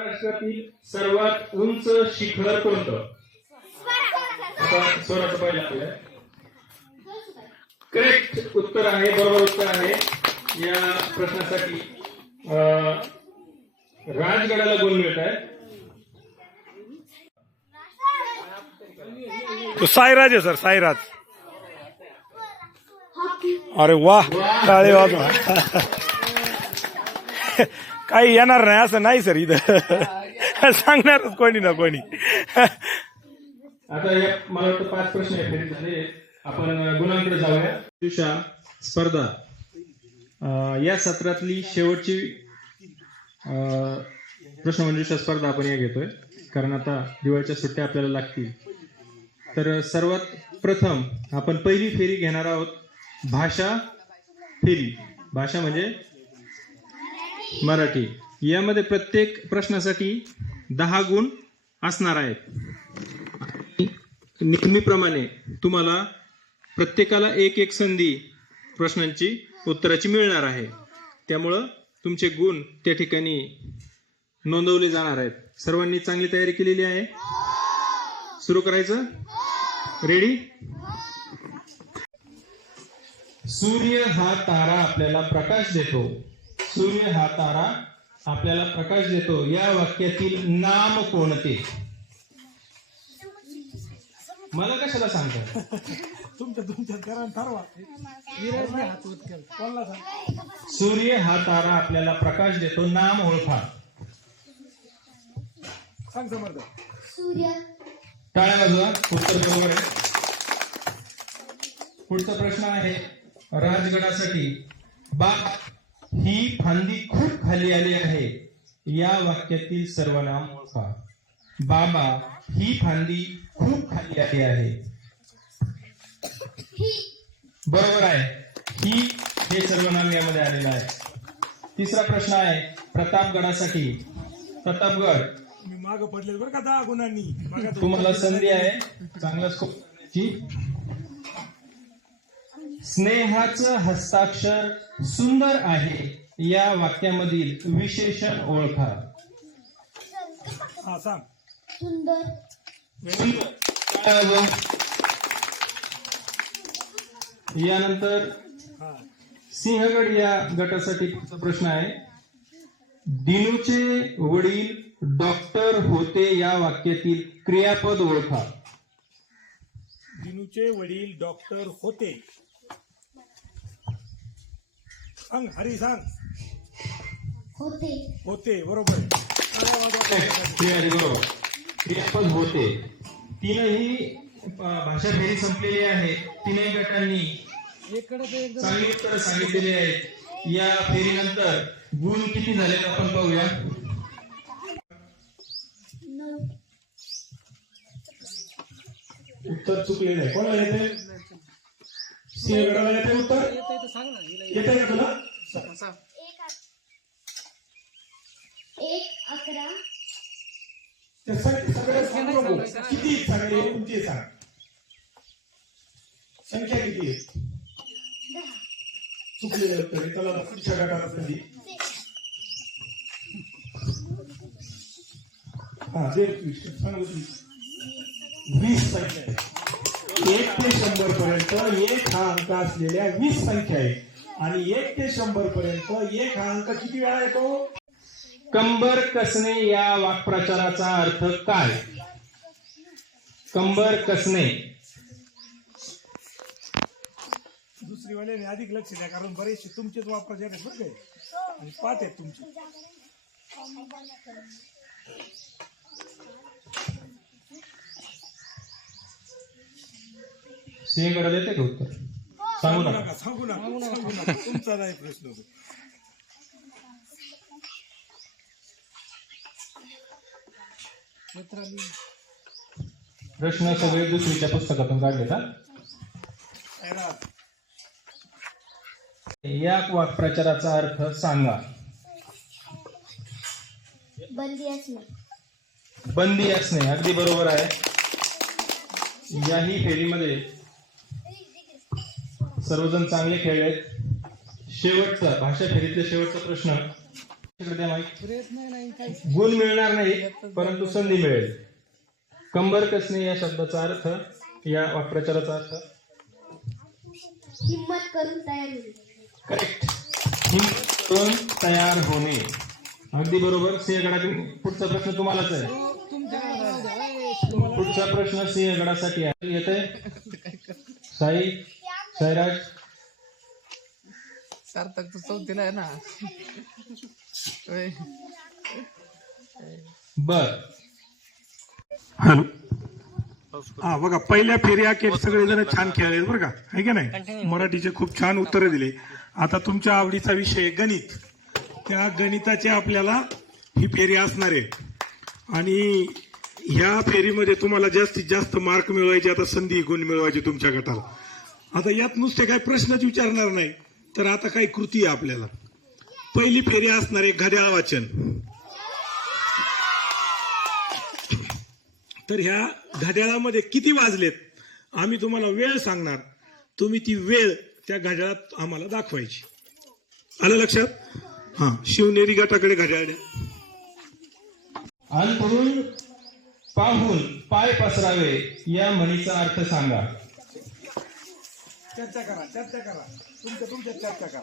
महाराष्ट्रातील सर्वात उंच शिखर कोणतं? आता स्वराचं पाहिलं आपल्याला. करेक्ट उत्तर आहे, बरोबर उत्तर आहे. या प्रश्नासाठी राजगडाला गुण मिळत आहे. तो साईराज आहे सर, साईराज. अरे वाह, टाळे वाजवा. काही येणार नाही असं नाही सर, इथं सांगणारच कोणी ना कोणी. आता मला वाटतं 5 प्रश्न झाले. आपण गुणांकडे जाऊया. दिवसा स्पर्धा या सत्रातली शेवटची प्रश्नमंजुषा स्पर्धा आपण या घेतोय, कारण आता दिवाळीच्या सुट्ट्या आपल्याला लागतील. तर सर्वात प्रथम आपण पहिली फेरी घेणार आहोत, भाषा फेरी. भाषा म्हणजे मराठी. यामध्ये प्रत्येक प्रश्नासाठी 10 गुण असणार आहेत. नेहमीप्रमाणे तुम्हाला प्रत्येकाला एक संधी प्रश्नांची उत्तराची मिळणार आहे. त्यामुळं तुमचे गुण त्या ठिकाणी नोंदवले जाणार आहेत. सर्वांनी चांगली तयारी केलेली आहे. सुरू करायचं. रेडी? सूर्य हा तारा आपल्याला प्रकाश देतो. सूर्य हा तारा आपल्याला प्रकाश देतो. या वाक्यातील नाम कोणते? मला कशाला सांगता? सूर्य हा तारा आपल्याला प्रकाश देतो, नाम ओळखा. टाळ्या वाजवा. उत्तर बरोबर आहे. पुढचा प्रश्न आहे राजगडासाठी. ही फांदी खूप खाली आली आहे. या वाक्यातील सर्वनाम ओळखा. बाबा, ही फांदी खूप खाली आली आहे. बरोबर आहे. ही हे सर्वनाम यामध्ये आलेलं आहे. तिसरा प्रश्न आहे प्रतापगडासाठी. प्रतापगड. मी माग पडले बरं का 10 गुणांनी. तुम्हाला संधी आहे चांगला स्कोर करण्याची. स्नेहाचं हस्ताक्षर सुंदर आहे. या वाक्यामधील विशेषण ओळखा. हा सांग. यानंतर सिंहगड या गटासाठी प्रश्न आहे. दिनूचे वडील डॉक्टर होते. या वाक्यातील क्रियापद ओळखा. दिनूचे वडील डॉक्टर होते. सांग हरी, सांग. होते बरोबर. बरोबर. क्रियापद होते. तीनही भाषा फेरी संपलेली आहे. तीनही गटांनी चांगली उत्तरं सांगितलेली आहेत. या फेरीनंतर गुण किती झाले आपण पाहूया. उत्तर चुकलेलं आहे. कोणाला येते? सिंहगडाला येते उत्तर? येते का तुला? 1, 11. किती सांगले तुमची सांग. संख्या किती आहे? 10. चुकलेलं उत्तर. त्याला पुढच्या गटाला संधी. हा दे सांग. 20 संख्या आहे. 1 ते 100 पर्यंत 1 हा अंक असलेल्या 20 संख्या आहे. आणि 1 ते 100 पर्यंत 1 हा अंक किती वेळा येतो? कंबर कसणे या वाक्प्रचाराचा अर्थ काय? कंबर कसणे. दुसरी वाल्याने अधिक लक्ष द्या, कारण बरेचसे तुमचेच वापरायचे आहेत बरं काय, आणि 5 आहेत तुमचे. सिंहगडाला येते का उत्तर? सांगू नका. सांगू नका. तुमचा नाही प्रश्न होतो. प्रश्न सगळे दुसरीच्या पुस्तकातून काढले का? या वाक्प्रचाराचा अर्थ सांगा. बंदी असणे. अगदी बरोबर आहे. याही फेरीमध्ये सर्वजण चांगले खेळलेत. शेवटचा भाषा फेरीतला शेवटचा प्रश्न इकडे द्या माईक. गुण मिळणार नाही परंतु संधी मिळेल. कंबर कसणे या शब्दाचा अर्थ, या वाक्प्रचाराचा अर्थ हिम्मत करून तयार होणे. करेक्ट. हिम्मत करून तयार होणे. अगदी बरोबर. सिंहगडातील पुढचा प्रश्न तुम्हालाच आहे. पुढचा प्रश्न सिंहगडासाठी आहे. येतंय साईराज. सार्थक तो चौथीला आहे ना. बर. हॅलो. हा बघा, पहिल्या फेऱ्या के सगळेजण छान खेळले बरं का, आहे की नाही. मराठीचे खूप छान उत्तरं दिले. आता तुमच्या आवडीचा विषय गणित. त्या गणिताचे आपल्याला ही फेरी असणार आहे आणि ह्या फेरीमध्ये तुम्हाला जास्तीत जास्त मार्क मिळवायचे. आता संधी गुण मिळवायचे तुमच्या गटाला. आता यात नुसते काही प्रश्नच विचारणार नाही, तर आता काही कृती आहे आपल्याला. पहिली फेरी असणार आहे घड्याळ वाचन. तर ह्या घड्याळामध्ये किती वाजलेत आम्ही तुम्हाला वेळ सांगणार, तुम्ही ती वेळ त्या घड्याळात आम्हाला दाखवायची. आलं लक्षात? हा, शिवनेरी गटाकडे घड्याळ द्या. अंतरून पाहून पाय पसरावे या म्हणीचा अर्थ सांगा. चर्चा करा. तुमच्या चर्चा करा.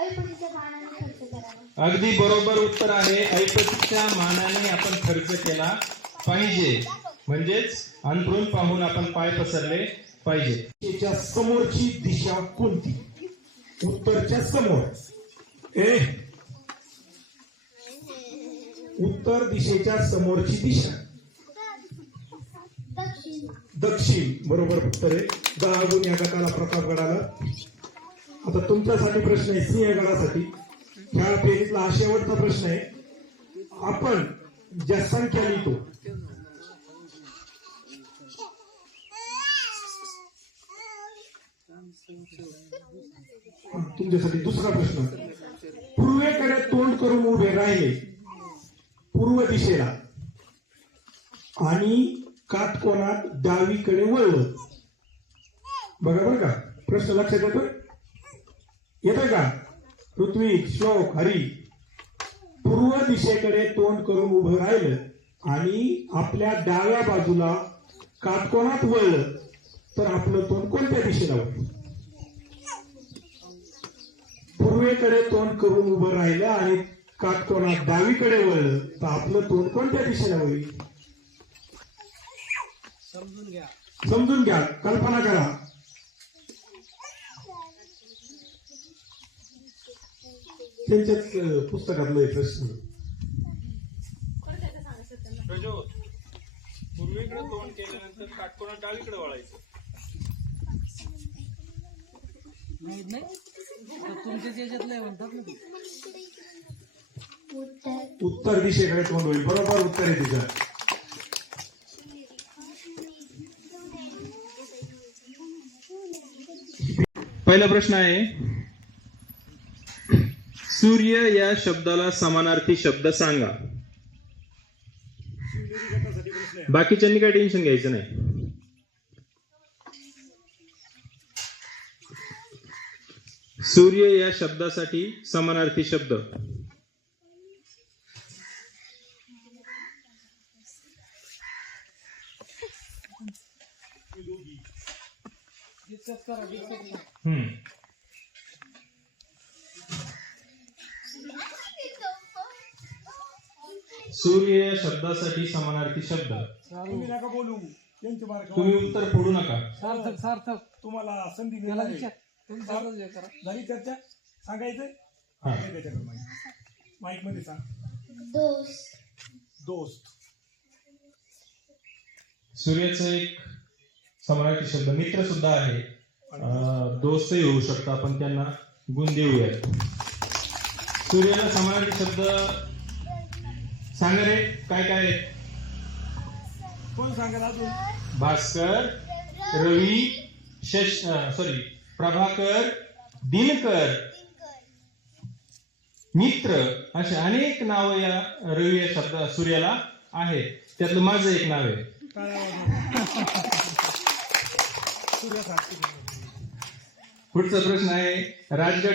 ऐपतीच्या मानाने खर्च करावा. अगदी बरोबर उत्तर आहे. ऐपतीच्या मानाने आपण खर्च केला पाहिजे. म्हणजेच अंतरून पाहून आपण पाय पसरले पाहिजे. त्याच्या समोरची दिशा कोणती? उत्तरच्या समोर. उत्तर दिशेच्या समोरची दिशा दक्षिण. बरोबर उत्तर आहे. 10 गुण या गटाला, प्रतापगडाला. आता तुमच्यासाठी प्रश्न आहे सिंहगडासाठी. ह्या फेरीतला हा शेवटचा प्रश्न आहे. आपण ज्या संख्या लिहितो तुमच्यासाठी दुसरा प्रश्न. पूर्वेकडे तोंड करून उभे राहिले पूर्व दिशेला आणि काटकोनात डावीकडे वळलं. बघा बरं का, प्रश्न लक्षात येतोय का? ऋत्विक, श्लोक, हरी. पूर्व दिशेकडे तोंड करून उभं राहिलं आणि आपल्या डाव्या बाजूला काटकोनात वळलं तर आपलं तोंड कोणत्या दिशेला होईल? पूर्वेकडे तोंड करून उभं राहिलं आणि काटकोनात डावीकडे वळलं तर आपलं तोंड कोणत्या दिशेला होईल? समजून घ्या, कल्पना करा. त्यांच्याच पुस्तकातलं प्रश्न. पूर्वेकडे तोंड केल्यानंतर काटकोनात डावीकडे वळायचं. उत्तर दिशेकडे तोंड होईल. बरोबर उत्तर आहे तिचं. पहिला प्रश्न आहे, सूर्य या शब्दाला समानार्थी शब्द सांगा. बाकीच्यांनी काय टेन्शन घ्यायचं नाही. सूर्य या शब्दासाठी समानार्थी शब्द. सूर्य या शब्दासाठी समानार्थी शब्द. तुम्ही नका बोलू, त्यांचे मार्क. तुम्ही उत्तर फोडू नका. सार्थक तुम्हाला संधी मिळाली. झाली चर्चा? सांगायचंय माईक मध्ये सांग. दोस्त. सूर्याचं एक समानार्थी शब्द मित्र सुद्धा आहे. दोस्तही होऊ शकतो. आपण त्यांना गुण देऊयात. सूर्याला समानार्थी शब्द सांगा रे. काय काय? कोण सांगेल अजून? भास्कर, रवी, प्रभाकर, दिनकर, मित्र, असे अनेक नाव या रवी या शब्द सूर्याला आहेत. त्यातलं माझं एक नाव आहे. पुढचा प्रश्न आहे राज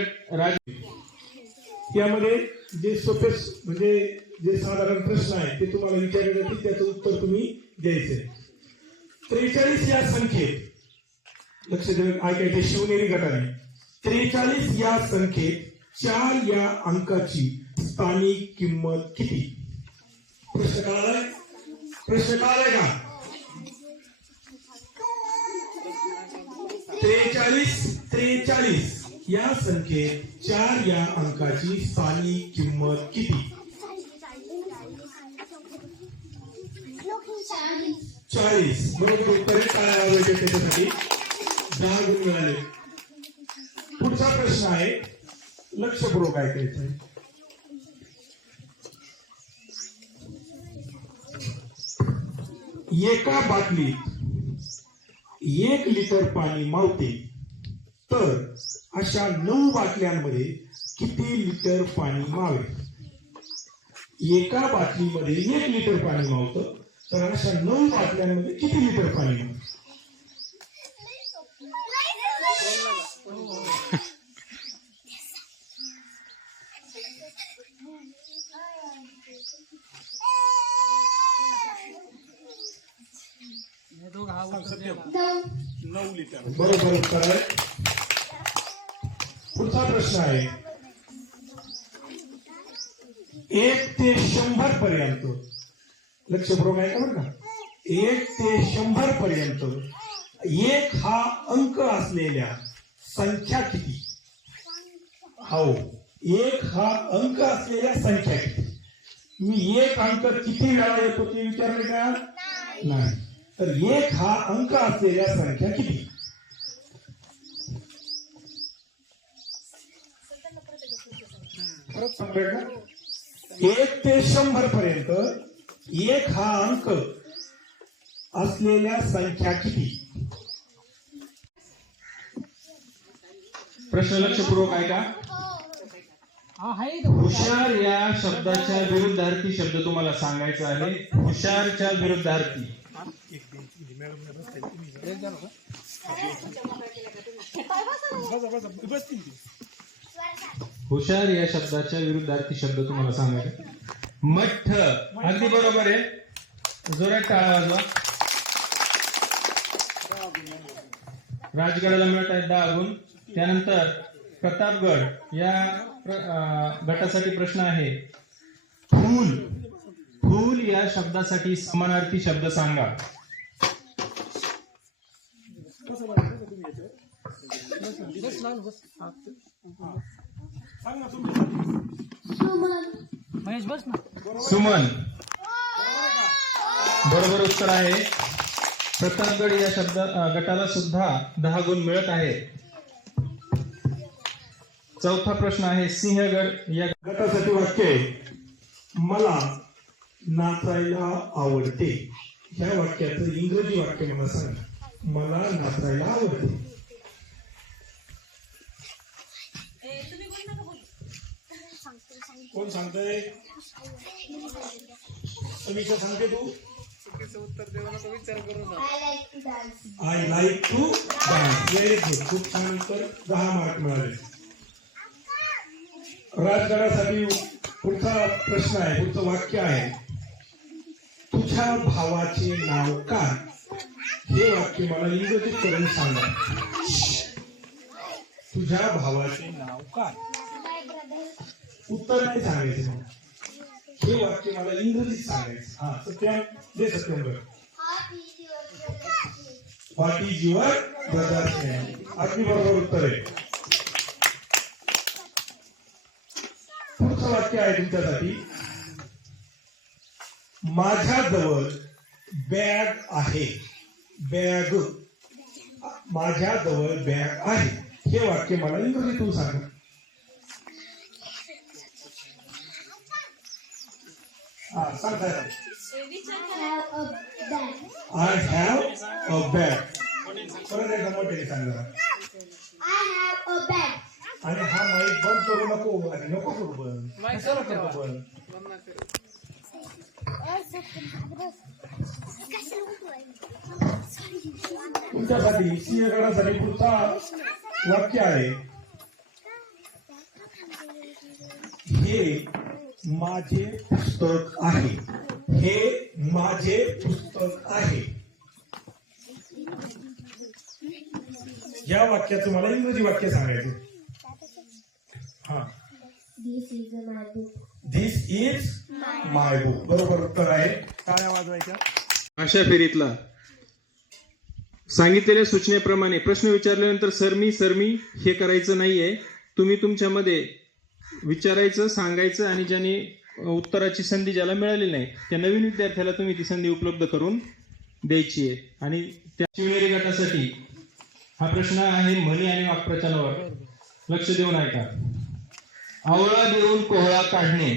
यामध्ये जे सोपे म्हणजे जे साधारण प्रश्न आहे ते तुम्हाला विचारले जातील, त्याचं उत्तर तुम्ही द्यायचंय. 43 या संख्येत लक्ष देऊन ऐकायचे शिवनेरी गटाने 43 या संख्येत 4 या अंकाची स्थानिक किंमत किती? प्रश्न कळालाय? प्रश्न कळालाय का? 43 या संख्येत 4 या अंकाची स्थानिक किंमत किती? 40. बरोबर उत्तर आहे. काय आवडते त्याच्यासाठी 10 गुण मिळाले. पुढचा प्रश्न आहे, लक्षपूर्वक ऐकायचं आहे. एका बाटलीत 1 लिटर पाणी मावते, तर अशा 9 बाटल्यांमध्ये किती लिटर पाणी मावेल? एका बाटलीमध्ये 1 लिटर पाणी मावतं, तर अशा 9 बाटल्यांमध्ये किती लिटर पाणी मावेल? नऊ. 9 लिटर. बरोबर उत्तर आहे. पुढचा प्रश्न आहे, 1 ते 100 पर्यंत लक्षपूर्वक आहे का बरं का? 1 ते 100 पर्यंत 1 हा अंक असलेल्या संख्या किती? हो, 1 हा अंक असलेल्या संख्या किती? मी 1 अंक किती वेळा येतो ते विचारले का? नाही. तर 1 हा अंक असलेल्या संख्या किती? परत सांगूया का? 1 ते 100 पर्यंत 1 हा अंक असलेल्या संख्या किती? प्रश्न लक्षपूर्वक ऐका. हुशार या शब्दाच्या विरुद्धार्थी शब्द तुम्हाला सांगायचा आहे. हुशारच्या विरुद्धार्थी. हुशार या शब्दाच्या विरुद्धार्थी शब्द तुम्हाला सांगायचे. मठ्ठ. अगदी बरोबर आहे. जोरात टाळा वाजवा. राजगडाला मिळत आहेत 10 गुण. त्यानंतर प्रतापगड या गटासाठी प्रश्न आहे. फूल. फूल या शब्दासाठी समानार्थी शब्द सांगा. सुमन. बरोबर उत्तर आहे. प्रतापगड या शब्द गटाला सुद्धा 10 गुण मिळत आहेत. चौथा प्रश्न आहे, सिंहगड या गटासाठी वाक्य आहे, मला नाचायला आवडते. ह्या वाक्याचं इंग्रजी वाक्य मला सांगा. मला नाचायला आवडते. कोण सांगतंय? समीक्षा सांगते तू? I like to dance. Very good. खूप छान उत्तर. 10 मार्क मिळाले. राजगडासाठी पुढचा प्रश्न आहे, पुढचं वाक्य आहे, तुझ्या भावाचे नाव काय? हे वाक्य मला इंग्रजीत करून सांगा. तुझ्या भावाचे नाव काय? उत्तर नाही सांगायचं मला. हे वाक्य मला इंग्रजीत सांगायचं. हा, सत्यम दे Satyam. What is your brother's name? अगदी बरोबर उत्तर आहे. पुढचं वाक्य आहे तुमच्यासाठी, माझ्याजवळ बॅग आहे. बॅग. माझ्याजवळ बॅग आहे. हे वाक्य मला इंग्रजीतून सांगा. हा, सांगा. I have a bag. परत एकदा मोठ्याने सांगा. I have a bag. आणि हा माईक बंद करू नको. आणि नको करू बंद. कशाला करतो बंद? तुमच्यासाठी सिंहगडासाठी पुढचा वाक्य आहे, हे माझे पुस्तक आहे. हे माझे पुस्तक आहे. या वाक्याचं मला इंग्रजी वाक्य सांगायचं. हा, This is my book. This is my book. बरोबर उत्तर आहे. टाळ्या वाजवायच्या. अशा फेरीतला सांगितलेल्या सूचनेप्रमाणे प्रश्न विचारल्यानंतर सर मी हे करायचं नाहीये. तुम्ही तुमच्यामध्ये विचारायचं, सांगायचं आणि ज्याने उत्तराची संधी ज्याला मिळालेली नाही त्या नवीन विद्यार्थ्याला तुम्ही ती संधी उपलब्ध करून द्यायची आहे. आणि त्या शिवनेरी गटासाठी हा प्रश्न आहे म्हणी आणि वाक्प्रचारावर. लक्ष देऊन ऐका. आवळा देऊन कोहळा काढणे.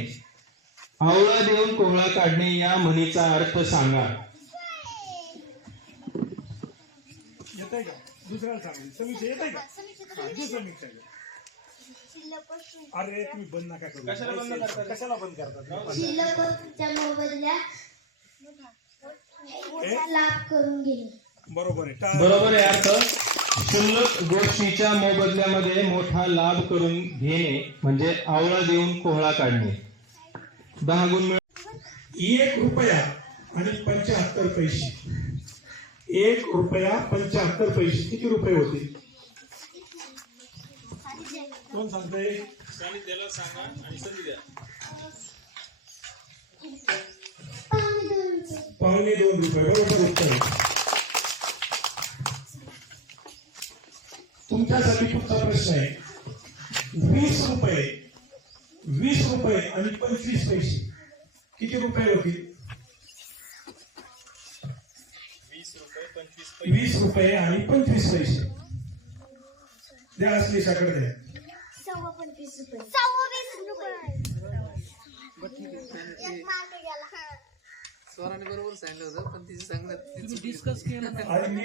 आवळा देऊन कोहळा काढणे या म्हणीचा अर्थ सांगा. येत आहे का? दुसऱ्याला सांगायचं. समीक्षा येत आहे का? हा, जे समीक्षा आहे. अरे तुम्ही बंद नका करू. कशाला बंद करतात? शिल्लक वस्तूच्या मोबदल्यात लाभ करून घेणे. बरोबर आहे. बरोबर आहे. अर्थ क्षुल्लक गोष्टीच्या मोबदल्यामध्ये मोठा लाभ करून घेणे म्हणजे आवळा देऊन कोहळा काढणे. 10 गुण मिळ. 1 रुपया आणि 75 पैसे. 1 रुपया 75 पैसे किती रुपये होते? कोण सांगतंय? पावणे 2 रुपये. बरोबर उत्तर आहे. तुमच्यासाठी पुढचा प्रश्न आहे. 20 रुपये आणि 25 पैसे किती रुपये होतील? 20 रुपये आणि 25 पैसे. द्या असलेशाकडे द्या. 25 रुपये. एक मार्क गेला. स्वराने बरोबर सांगितलं होतं पण तिची सांगण्यात डिस्कस केलं आणि मी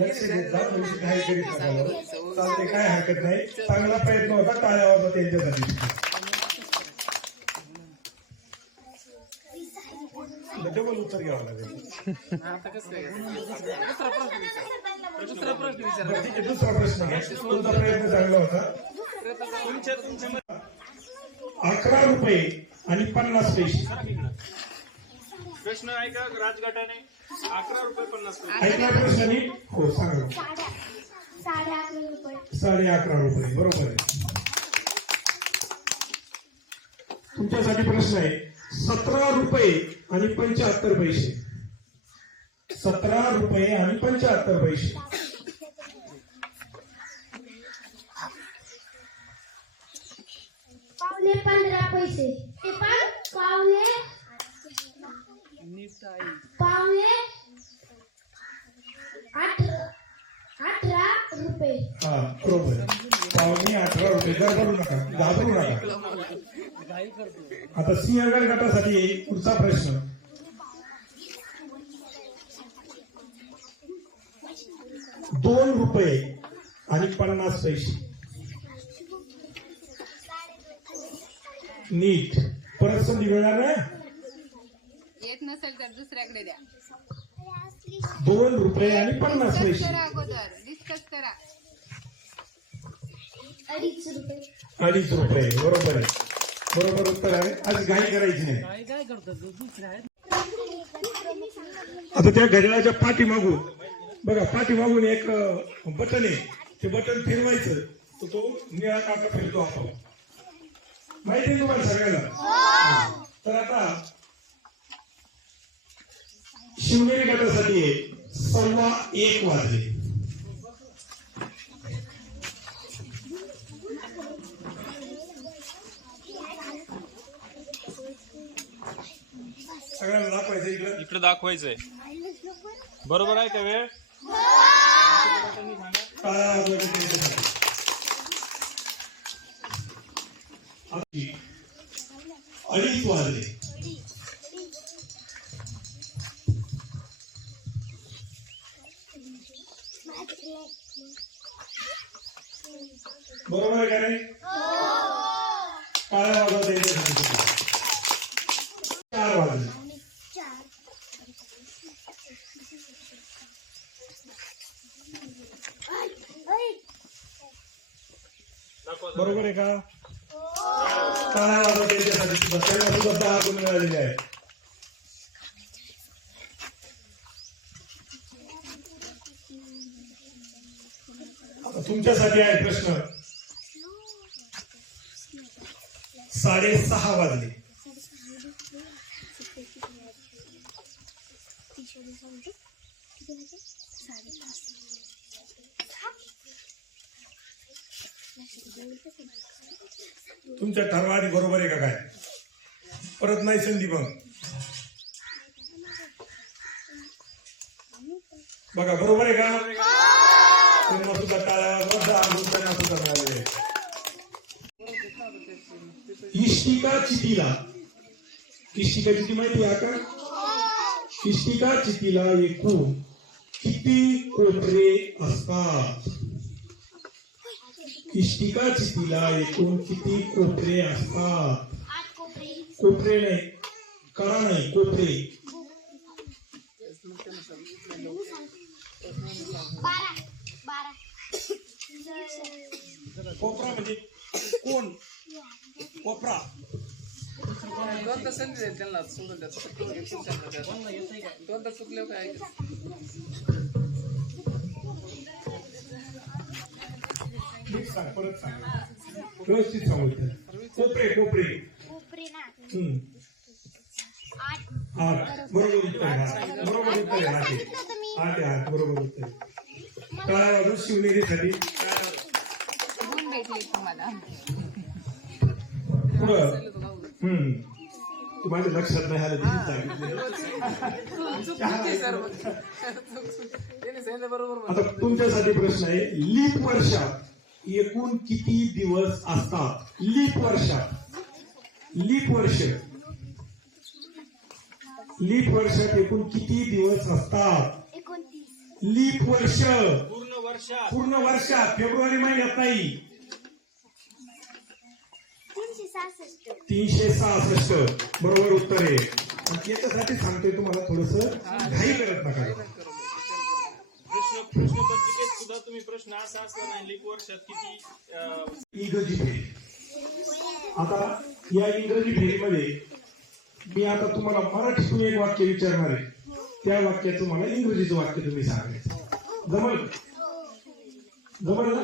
लक्ष देत जा. तुम्ही काही करीत नका. चालते, काय हरकत नाही. चांगला प्रयत्न होता. टाळ्या वाजवा त्यांच्यासाठी. डबल उत्तर घ्यावं लागेल. आता कसं काय दुसरा प्रश्न विचार. बरं, ठीक आहे. दुसरा प्रश्न घ्या. तुमचा प्रयत्न चांगला होता. 11 रुपये आणि 50 पैसे. प्रश्न ऐका. राजगटाने 11 रुपये 50 पैसे. ऐकला प्रश्न नीट? हो, सांगा. 11.5 रुपये. 11.5 रुपये. बरोबर आहे. तुमच्यासाठी प्रश्न आहे. 17 रुपये आणि 75 पैसे. 17 रुपये आणि 75 पैसे. पावणे 15 पैसे. ते पण पावणे नीट आहे. 18 रुपये. हा, बरोबर आहे. पावणे 18 रुपये. घाबरू नका. घाई करतो. आता सिंहगड गटासाठी पुढचा प्रश्न. 2 रुपये आणि 50 पैसे. नीट. परत संधी मिळणार ना? येत नसेल तर दुसऱ्याकडे द्या. 2 रुपये आणि 50 डिस्कस पैसे. करा अगोदर. डिस्कस करा. 2.5 रुपये. 2.5 रुपये. बरोबर आहे. बरोबर उत्तर आहे. आज घाई करायची नाही. काय करतात दुसरे आहेत. आता त्या घड्याळाच्या पाठीमागून बघा, पाठीमागून एक बटन आहे. ते बटन फिरवायचं तर तो निळा काटा फिरतो आपण. माहिती आहे तुम्हाला सगळ्याला? तर आता शिवनेरी गटासाठी 1:15 वाजले. सगळ्यांना दाखवायचं इकडे. इकडे दाखवायचंय. बरोबर आहे का वेळ? टाळ्या वाजवायच्या त्यांच्यासाठी. आता 2:30 वाजले. बरोबर आहे का नाही? टाळ्या वाजवा त्यांच्यासाठी. 4 वाजले. टाळ्या वाजवा त्यांच्यासाठी सुद्धा, त्यांना सुद्धा 10 गुण मिळालेले आहेत. आता तुमच्यासाठी आहे प्रश्न. 6:30 वाजले. तुमच्या ठरवा आधी बरोबर आहे का काय? परत नाही संधी मग बघा बरोबर आहे का? त्यांना सुद्धा टाळ्या वाजवा, 10 गुण त्यांना सुद्धा मिळालेले आहेत. इष्टिका चितीला, इष्टिका चिती माहिती आहे का? इष्टिका चितीला एकूण किती कोपरे असतात? इष्टिका चितीला एकूण किती कोपरे असतात? कोपरे नाही, कडा नाही, कोपरे. 12. कोपरा म्हणजे कोण? कोपरा. दोन तर संधी देईल त्यांना सोडून द्या. दोन तर चुकले काय ऐकत. नीट सांग, परत सांग, व्यवस्थित सांगू. कोपरे कोपरे. हम्म. 8 बरोबर उत्तर आहे. बरोबर उत्तर आहे. 8 बरोबर उत्तर आहे. टाळ्या वाजवून शिवनेरीसाठी गुण भेटले तुम्हाला. पुढं. तू माझ्या लक्षात नाही आलं तिने त्यांनी बरोबर. आता तुमच्यासाठी प्रश्न आहे. लीप वर्षात एकूण किती दिवस असतात? लीप वर्षात, लीप वर्ष, लीप वर्षात एकूण किती दिवस असतात? 29. लीप वर्ष पूर्ण वर्षात, फेब्रुवारी महिन्यात नाही. 366. 366 बरोबर उत्तर आहे. आणि याच्यासाठी सांगतोय तुम्हाला थोडस घाई करत नका. प्रश्नपत्रिकेत सुद्धा तुम्ही प्रश्न असा असला नाही लीप वर्षात किती इंग्रजी फेरी. आता या इंग्रजी फेरीमध्ये मी आता तुम्हाला मराठीतून एक वाक्य विचारणार आहे. त्या वाक्याचं मला इंग्रजीचं वाक्य तुम्ही सांगायचं. जमल? जमल ना?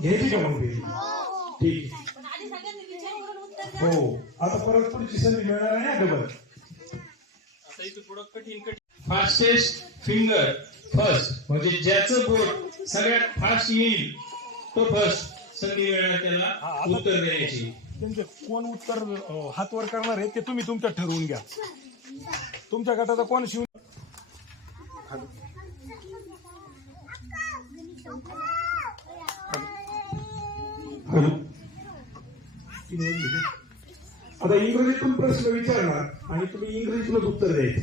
घ्यायची का मग फेरी? ठीक आहे. हो, आता परत पुढची संधी मिळणार आहे डबल. आता इथं पुढं कठीण फास्टेस्ट फिंगर फर्स्ट, म्हणजे ज्याचं बोट सगळ्यात फास्ट येईल तो फर्स्ट संधी मिळणार त्याला उत्तर द्यायची. त्यांचे कोण उत्तर हात वर करणार आहे ते तुम्ही तुमच्यात ठरवून घ्या. तुमच्या गटाचा कोण शिव. आता इंग्रजीतून प्रश्न विचारणार आणि तुम्ही इंग्रजीतूनच उत्तर द्यायचं.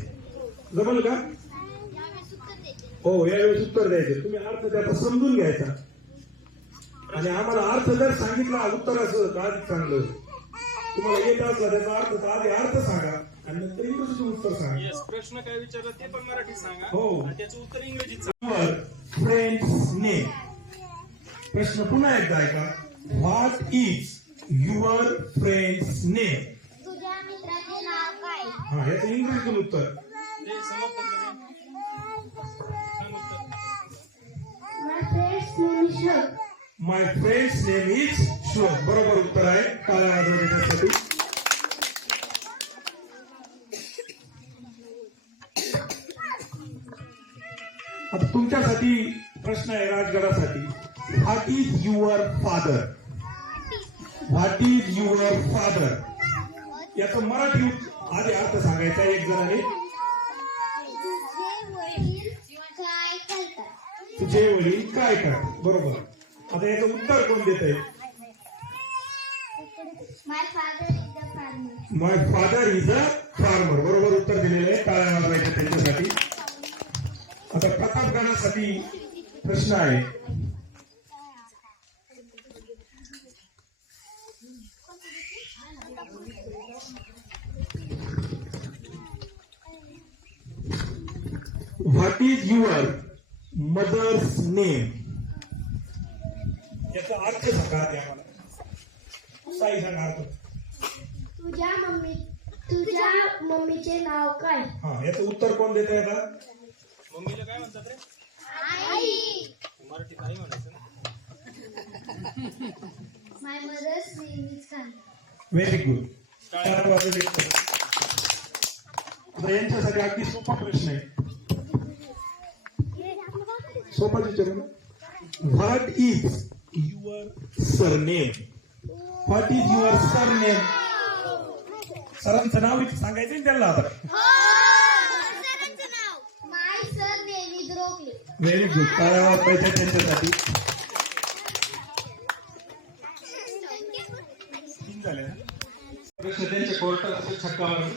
जमल का? हो, यावेळेस उत्तर द्यायचे. तुम्ही अर्थ त्याचा समजून घ्यायचा आणि आम्हाला अर्थ जर सांगितला उत्तराचं तर अधिक चांगलं. तुम्हाला येत असला त्याचा अर्थ तर आधी अर्थ सांगा आणि नंतर इंग्रजीतून उत्तर सांगा. प्रश्न काय विचारला ते पण मराठीत सांगा. हो. आणि त्याचं उत्तर इंग्रजीत. Friends name. प्रश्न पुन्हा एकदा ऐका. What is your friends name? तुझ्या मित्राचे नाव काय? हा, याचं इंग्रजीतून उत्तर. ते समाप्त करा. सांग उत्तर. My friend's name is Shloka. My friends name is श्लोक. बरोबर उत्तर आहे. टाळ्या वाजवा त्याच्यासाठी. आता तुमच्यासाठी प्रश्न आहे राजगडासाठी. What is your father? What is your father याचं मराठी आधी अर्थ सांगायचा एक जणाने. तुझे वडील तुझे वडील काय करतात? काय करतात? बरोबर. आता याचं उत्तर कोण देत आहे? My father is a farmer. My father is a farmer. बरोबर उत्तर दिलेलं आहे. टाळ्या वाजवायच्या त्यांच्यासाठी. आता प्रतापगडासाठी प्रश्न आहे. What is your mother's name? याचा अर्थ सांगा आधी आम्हाला. काही सांगा अर्थ. तुझ्या मम्मीचे नाव काय? हा, याचं उत्तर कोण देत आहे आता? मम्मीला काय म्हणतात रे? आई. मराठीत आई म्हणायचं ना. My mother's name is Khan. Very good. आता यांच्यासाठी अगदी सोपा प्रश्न आहे. सोपा विचारू ना. What is your surname? What is your surname? सरांचं नाव सांगायचं ना त्यांना आता. My sir name is Rokle. Very good. टाळ्या पाहिजे त्यांच्यासाठी. 3 झाले ना? प्रश्न त्यांच्या कोर्टात छक्का मारून.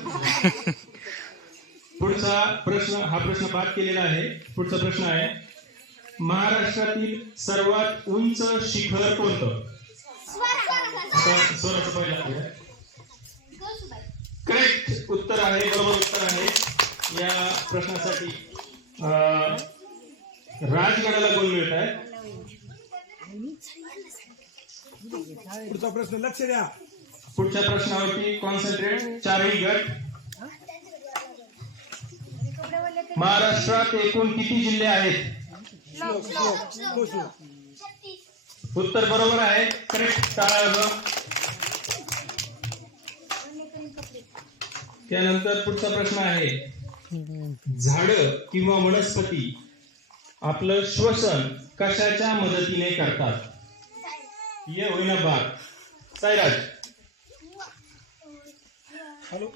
पुढचा प्रश्न, हा प्रश्न पाठ केलेला आहे. पुढचा प्रश्न आहे, महाराष्ट्रातील सर्वात उंच शिखर कोणतं? आता स्वराचं पहिलं आहे. करेक्ट उत्तर आहे, बरोबर उत्तर आहे. या प्रश्नासाठी राजगडाला गुण मिळत आहे. पुढचा प्रश्न लक्ष द्या. पुढच्या प्रश्नावरती कॉन्सन्ट्रेट. चारही गट. महाराष्ट्रात एकूण किती जिल्हे आहेत? उत्तर बरोबर आहे, करेक्ट. टाळ्या वाजवा. त्यानंतर पुढचा प्रश्न आहे, झाडं किंवा वनस्पती आपलं श्वसन कशाच्या मदतीने करतात? ये होईना बाग. साईराज. हॅलो,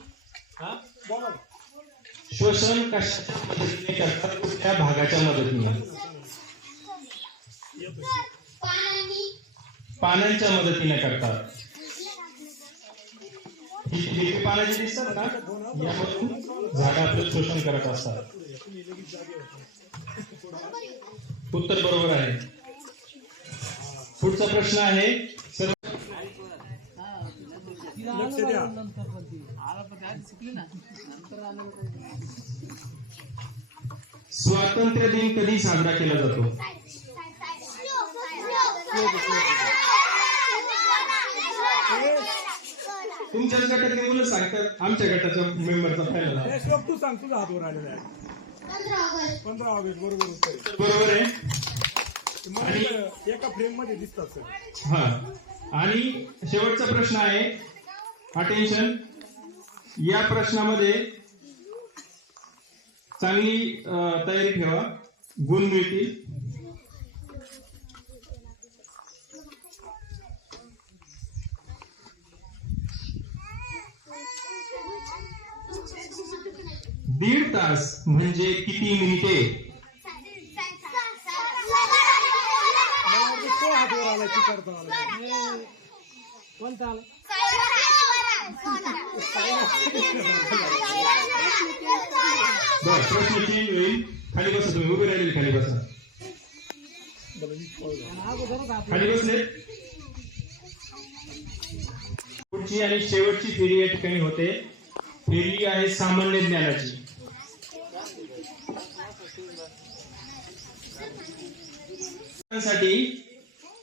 हा? बोला. श्वसन कशाच्या मदतीने करतात? कुठल्या भागाच्या मदतीने? पानांच्या मदतीने करतात. ही पानाची दिसतात ना, यामधून झाडं आपलं शोषण करत असतात. उत्तर बरोबर आहे. पुढचा प्रश्न आहे, लक्ष द्या. स्वातंत्र्य दिन कधी साजरा केला जातो? तुमच्या गटातली मुलं सांगतात, आमच्या गटाच्या मेंबरचा फायदा. हे श्लोक तू सांग, तुझा हात वर आलेला आहे. 15 ऑगस्ट बरोबर उत्तर आहे. बरोबर आहे. आणि एका फ्रेम मध्ये दिसतात सर. हा, आणि शेवटचा प्रश्न आहे, अटेन्शन. या प्रश्नामध्ये चांगली तयारी ठेवा, गुण मिळतील. दीड तास म्हणजे किती मिनिटे? तो हात वर आला की करता आला. कोणता आला? बरं, प्रश्न चेंज होईल. खाली बसा, तुम्ही उभे राहिलेले खाली बसा. खाली बसले. पुढची आणि शेवटची फेरी या ठिकाणी होते. फेरी आहे सामान्य ज्ञानाची. साठी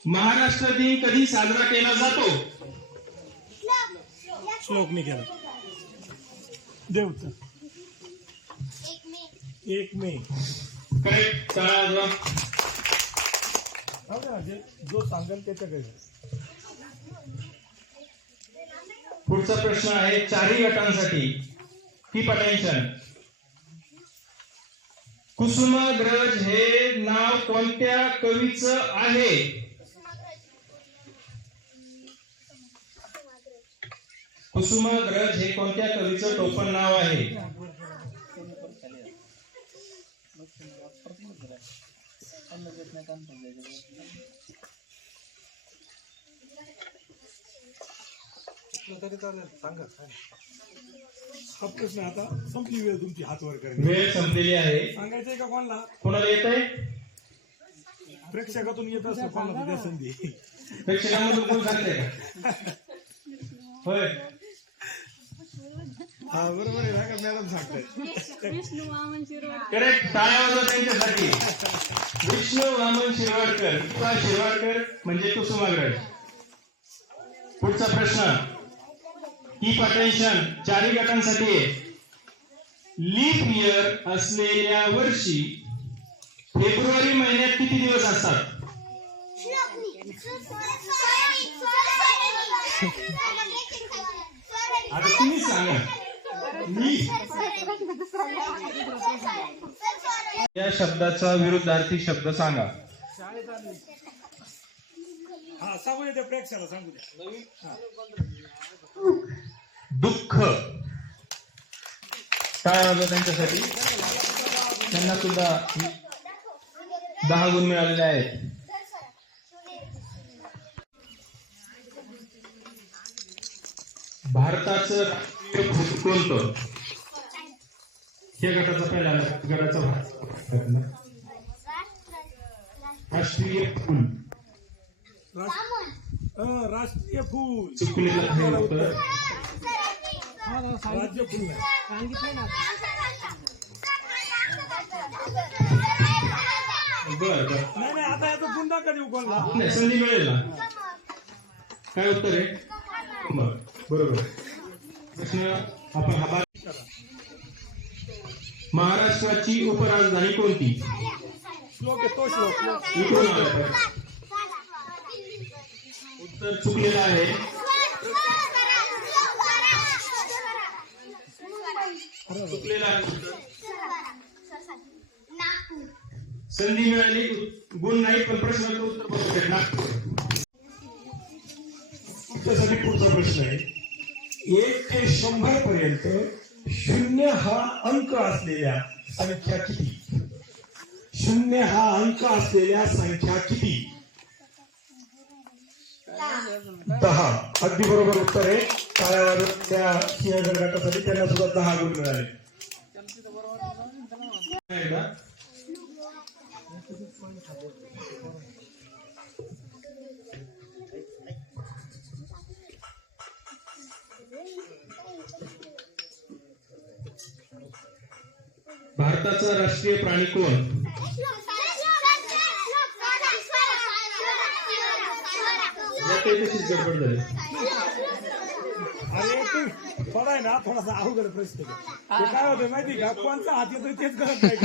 महाराष्ट्र दिन कधी साजरा केला जातो? श्लोक नाही केला. देव 1 मे. करेक्ट. टाळा. जो सांगेल त्याच्याकडे. पुढचा प्रश्न आहे, चारही गटांसाठी. Keep attention. कुसुमाग्रज हे नाव कोणत्या कवीचं आहे? कुसुमाग्रज हे कोणत्या कवीचं टोपण नाव आहे? तरी चालेल, सांगा. हा प्रश्न आता संपली वेळ तुमची हात वर करणे. वेळ संपलेली आहे. सांगायचंय का कोणाला? कोणाला येत आहे? प्रेक्षकातून येत असतं कोणाला द्या संधी. प्रेक्षकांमधून कोण सांगतंय का? होय. हा बरोबर आहे ना, का मॅडम सांगताय. करेक्ट. टाळ्या वाजवा त्यांच्यासाठी. विष्णू वामन शिरवाडकर किंवा शिरवाडकर म्हणजे कुसुमाग्रज. पुढचा प्रश्न, कीप अटेन्शन, चारही गटांसाठी लीप इयर असलेल्या वर्षी फेब्रुवारी महिन्यात किती दिवस असतात? आता तुम्ही सांगा. या शब्दाचा विरुद्धार्थी शब्द सांगा. हा सांगू द्या, प्रेक्षकाला सांगू द्या. दुःख. काय वाजवा त्यांच्यासाठी. त्यांना सुद्धा 10 गुण मिळालेले आहेत. भारताचं राष्ट्रीय फूल कोणतं? या गटाचा पहिला गटाचा भाग. राष्ट्रीय फूल. राष्ट्रीय फूल. चुकलेलं आहे उत्तर. राज्य फूल नाही. सांगितलं ना. बर बर. नाही नाही, आता याचा पुन्हा कधी उघडला. नाही, संधी मिळेल ना. काय उत्तर आहे? बरोबर. प्रश्न आपण हा भाग. महाराष्ट्राची उपराजधानी कोणती? श्लोक आहे तो श्लोक. इकडून आलं. उत्तर चुकलेलं आहे. चुकलेलं आहे उत्तर. संधी मिळाली, गुण नाही, पण प्रश्नाचं उत्तर बरोबर आहे. नागपूर. तुमच्यासाठी पुढचा प्रश्न आहे. 1 ते 100 पर्यंत 0 हा अंक असलेल्या संख्या किती? 0 हा अंक असलेल्या संख्या किती? 10. अगदी बरोबर उत्तर आहे. टाळ्या त्या सिंहगड गटासाठी त्यांना सुद्धा 10 गुण मिळाले. एकदा. भारताचा राष्ट्रीय प्राणी कोण? यातही तशीच गडबड झाली. अरे तू थोडा आहे ना, थोडासा अवघड प्रश्न आहे. ते काय होतं माहिती का, कोणचा हात येतो तेच करत नाही.